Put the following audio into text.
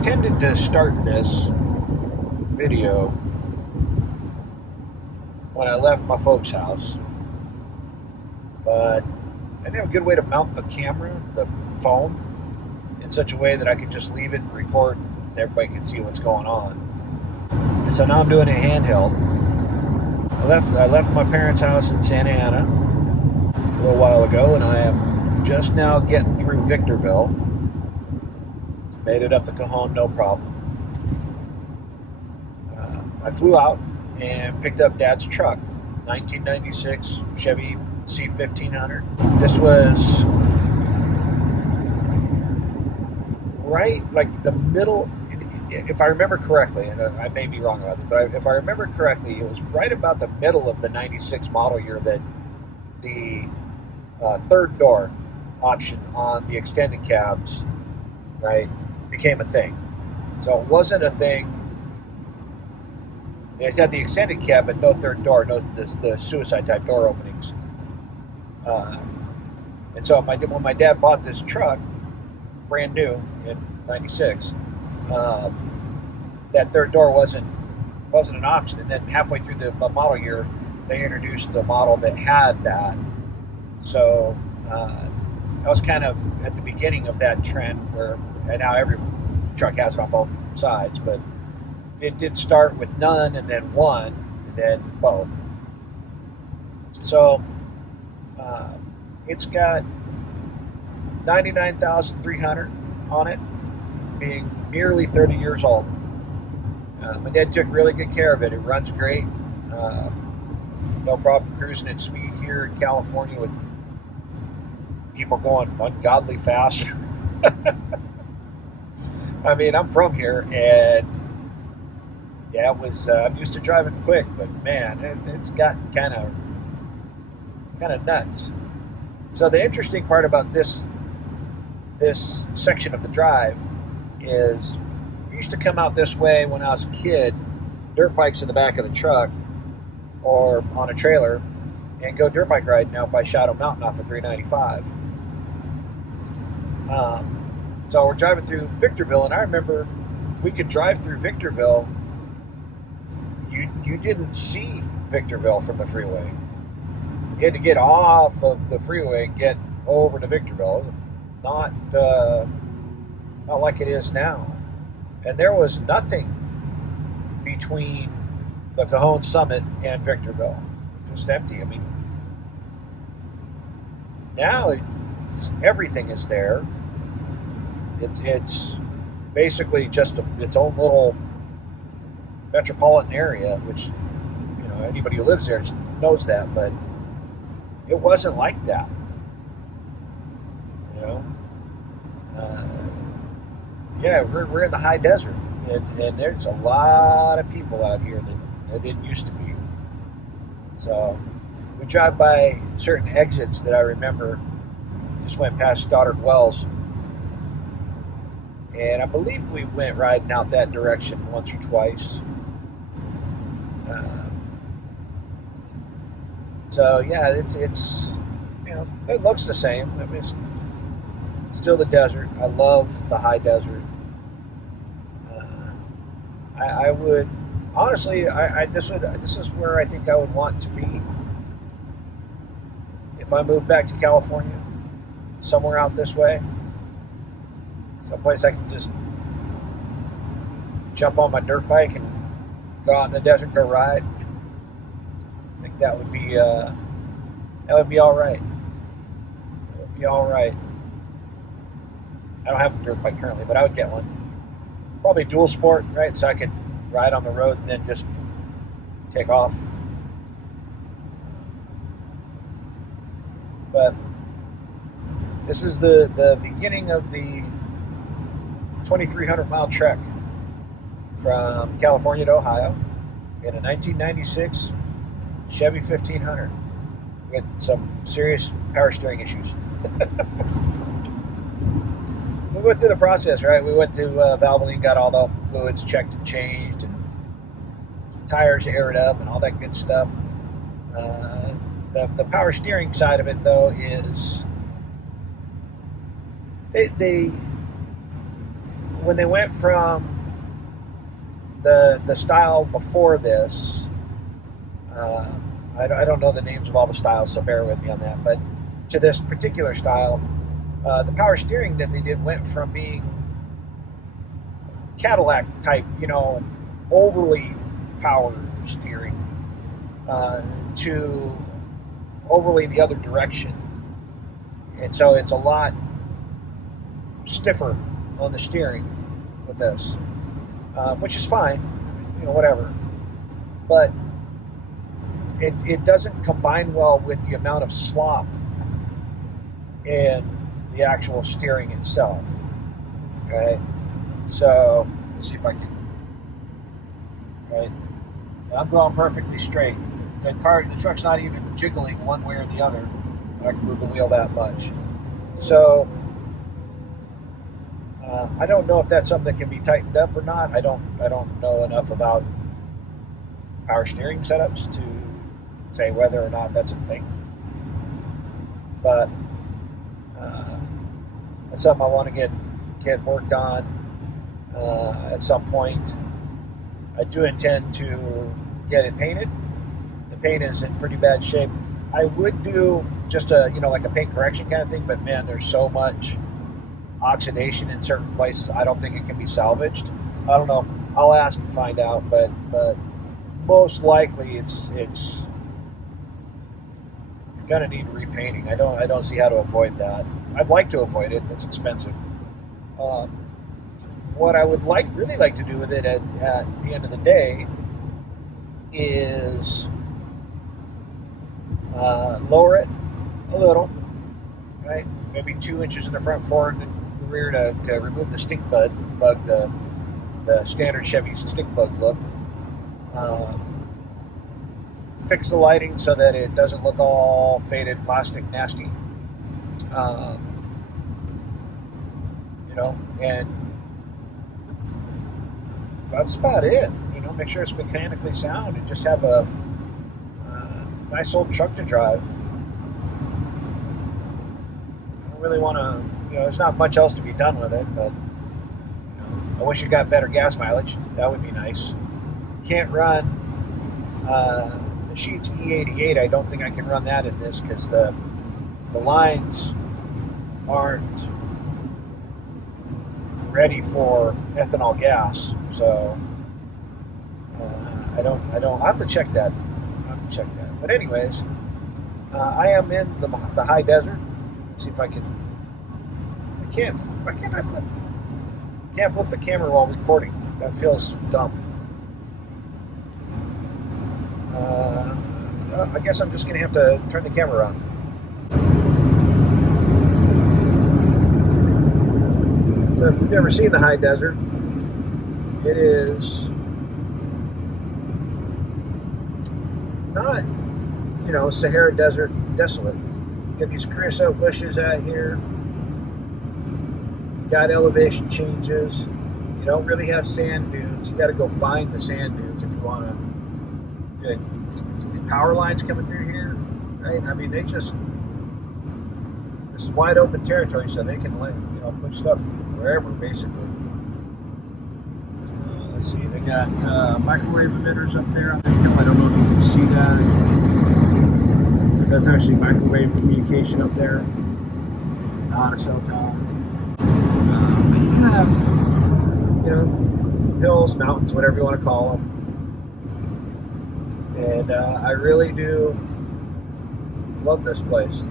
intended to start this video when I left my folks' house, but I didn't have a good way to mount the camera, the phone, in such a way that I could just leave it and record so everybody can see what's going on. And so now I'm doing it handheld. I left my parents' house in Santa Ana a little while ago, and I am just now getting through Victorville. Made it up the Cajon, no problem. I flew out and picked up Dad's truck, 1996 Chevy C1500. This was right like the middle, if I remember correctly, and I may be wrong about it, but if I remember correctly, it was right about the middle of the 96 model year that the third door option on the extended cabs, right, became a thing. So it wasn't a thing. They had the extended cab, but no third door, no the suicide type door openings. And so when my dad bought this truck, brand new in '96, that third door wasn't an option. And then halfway through the model year, they introduced a model that had that. So that was kind of at the beginning of that trend where, and now every truck has it on both sides, but it did start with none and then one and then both. So it's got 99,300 on it, being nearly 30 years old. My dad took really good care of it. It runs great. No problem cruising at speed here in California with people going ungodly fast. I mean, I'm from here, and yeah, it was. I'm used to driving quick, but man, it's gotten kind of nuts. So the interesting part about this section of the drive is we used to come out this way when I was a kid, dirt bikes in the back of the truck or on a trailer, and go dirt bike riding out by Shadow Mountain off of 395. So we're driving through Victorville, and I remember we could drive through Victorville. You didn't see Victorville from the freeway. You had to get off of the freeway and get over to Victorville. Not like it is now. And there was nothing between the Cajon Summit and Victorville. Just empty. I mean, now everything is there. It's basically just its own little metropolitan area, which, you know, anybody who lives there knows that, but it wasn't like that. You know, yeah, we're in the high desert, and there's a lot of people out here that didn't used to be. So we drive by certain exits that I remember. Just went past Stoddard Wells, and I believe we went riding out that direction once or twice. So yeah, it's you know, it looks the same. I mean, it's still the desert. I love the high desert. I would honestly, this is where I think I would want to be if I moved back to California, somewhere out this way, someplace I can just jump on my dirt bike and go out in the desert, go ride. I think that would be all right. It would be all right. I don't have a dirt bike currently, but I would get one. Probably dual sport, right? So I could ride on the road and then just take off. But this is the beginning of the 2,300 mile trek from California to Ohio in a 1996 Chevy 1500 with some serious power steering issues. We went through the process, right? We went to Valvoline, got all the fluids checked and changed, and tires aired up, and all that good stuff. The power steering side of it, though, is they when they went from the style before this, I don't know the names of all the styles, so bear with me on that, but to this particular style, the power steering that they did went from being Cadillac type, overly power steering, to overly the other direction. And so it's a lot stiffer on the steering with this, which is fine, whatever. But it doesn't combine well with the amount of slop in the actual steering itself, right? So let's see if I can, right? I'm going perfectly straight. The truck's not even jiggling one way or the other, and I can move the wheel that much. So I don't know if that's something that can be tightened up or not. I don't know enough about power steering setups to say whether or not that's a thing. But it's something I want to get worked on at some point. I do intend to get it painted. The paint is in pretty bad shape. I would do just like a paint correction kind of thing, but man, there's so much oxidation in certain places. I don't think it can be salvaged. I don't know. I'll ask and find out, but most likely it's gonna need repainting. I don't see how to avoid that. I'd like to avoid it. It's expensive. What I would really like to do with it at the end of the day is lower it a little, right? Maybe 2 inches in the front, 4 in the rear to remove the stink bug, the standard Chevy stink bug look. Fix the lighting so that it doesn't look all faded, plastic, nasty. And that's about it. Make sure it's mechanically sound and just have a nice old truck to drive. I don't really want to, there's not much else to be done with it, but I wish it got better gas mileage. That would be nice. Can't run the Sheetz E88. I don't think I can run that in this because the lines aren't ready for ethanol gas. So I'll have to check that. But anyways, I am in the high desert. Let's see if I can. Can't flip the camera while recording. That feels dumb. I guess I'm just gonna have to turn the camera on. So if you've never seen the high desert, it is not, Sahara Desert desolate. You get these creosote bushes out here. Got elevation changes. You don't really have sand dunes. You got to go find the sand dunes if you want to. You can see the power lines coming through here, right? I mean, this is wide open territory, so they can put stuff wherever, basically. Let's see, they got microwave emitters up there on the hill. I don't know if you can see that. But that's actually microwave communication up there, not a cell tower. But you have, hills, mountains, whatever you want to call them. And I really do love this place.